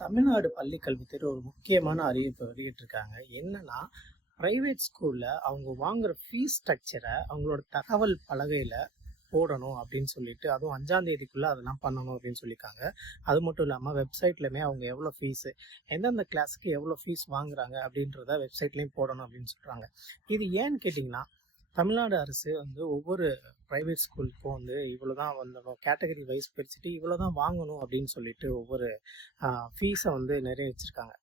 தமிழ்நாடு பள்ளி கல்வித்துறை ஒரு முக்கியமான அறிவிப்பை வெளியிட்டிருக்காங்க. என்னன்னா, பிரைவேட் ஸ்கூல்ல அவங்க வாங்குற ஃபீஸ் ஸ்ட்ரக்சரை அவங்களோட தகவல் பலகையில போடணும் அப்படின்னு சொல்லிட்டு, அதுவும் 5ஆம் தேதிக்குள்ள அதெல்லாம் பண்ணணும் அப்படின்னு சொல்லியிருக்காங்க. அது மட்டும் இல்லாம வெப்சைட்லயுமே அவங்க எவ்வளோ ஃபீஸ், எந்தெந்த கிளாஸ்க்கு எவ்வளோ ஃபீஸ் வாங்குறாங்க அப்படின்றத வெப்சைட்லயும் போடணும் அப்படின்னு சொல்றாங்க. இது ஏன்னு கேட்டிங்கன்னா, தமிழ்நாடு அரசு வந்து ஒவ்வொரு பிரைவேட் ஸ்கூலுக்கும் வந்து இவ்வளோதான் வந்துடும், கேட்டகரி வைஸ் பிரிச்சுட்டு இவ்வளோதான் வாங்கணும் அப்படின்னு சொல்லிட்டு ஒவ்வொரு ஃபீஸை வந்து நிர்ணயிச்சிருக்காங்க.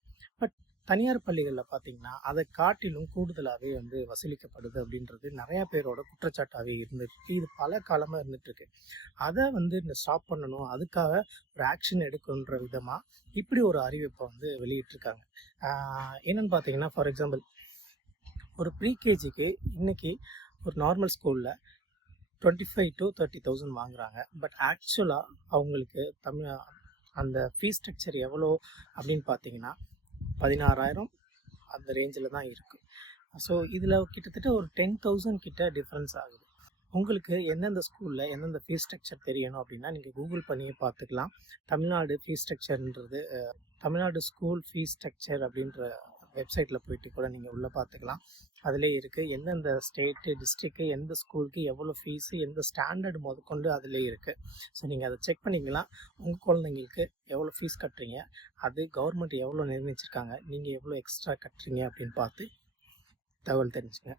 பட் தனியார் பள்ளிகளில் பார்த்தீங்கன்னா அதை காட்டிலும் கூடுதலாகவே வந்து வசூலிக்கப்படுது அப்படின்றது நிறையா பேரோட குற்றச்சாட்டாகவே இருந்துருக்கு. இது பல காலமாக இருந்துகிட்ருக்கு. அதை வந்து இந்த ஸ்டாப் பண்ணணும், அதுக்காக ஒரு ஆக்ஷன் எடுக்கணுன்ற விதமாக இப்படி ஒரு அறிவிப்பை வந்து வெளியிட்டிருக்காங்க. என்னென்னு பார்த்தீங்கன்னா, ஃபார் எக்ஸாம்பிள் ஒரு ப்ரீகேஜிக்கு இன்னைக்கு ஒரு நார்மல் ஸ்கூலில் 25,000 to 30,000 வாங்குறாங்க. பட் ஆக்சுவலாக அவங்களுக்கு அந்த ஃபீஸ் ஸ்ட்ரக்சர் எவ்வளோ அப்படின்னு பார்த்தீங்கன்னா 16,000 அந்த ரேஞ்சில் தான் இருக்குது. ஸோ இதில் கிட்டத்தட்ட ஒரு 10,000 கிட்ட டிஃப்ரென்ஸ் ஆகுது. உங்களுக்கு எந்தெந்த ஸ்கூலில் எந்தெந்த ஃபீஸ் ஸ்ட்ரக்சர் தெரியணும் அப்படின்னா நீங்கள் கூகுள் பண்ணியே பார்த்துக்கலாம். தமிழ்நாடு ஃபீஸ் ஸ்ட்ரக்சர்ன்றது தமிழ்நாடு ஸ்கூல் ஃபீஸ் ஸ்ட்ரக்சர் அப்படின்ற வெப்சைட்டில் போயிட்டு கூட நீங்கள் உள்ளே பார்த்துக்கலாம். அதிலே இருக்குது எந்தெந்த ஸ்டேட்டு, டிஸ்ட்ரிக்ட்டு, எந்த ஸ்கூலுக்கு எவ்வளோ ஃபீஸு, எந்த ஸ்டாண்டர்டு முதற்கொண்டு அதிலே இருக்குது. ஸோ நீங்கள் அதை செக் பண்ணிக்கலாம். உங்கள் குழந்தைங்களுக்கு எவ்வளோ ஃபீஸ் கட்டுறீங்க, அது கவர்மெண்ட் எவ்வளோ நிர்ணயிச்சிருக்காங்க, நீங்கள் எவ்வளோ எக்ஸ்ட்ரா கட்டுறீங்க அப்படின்னு பார்த்து தகவல் தெரிஞ்சுங்க.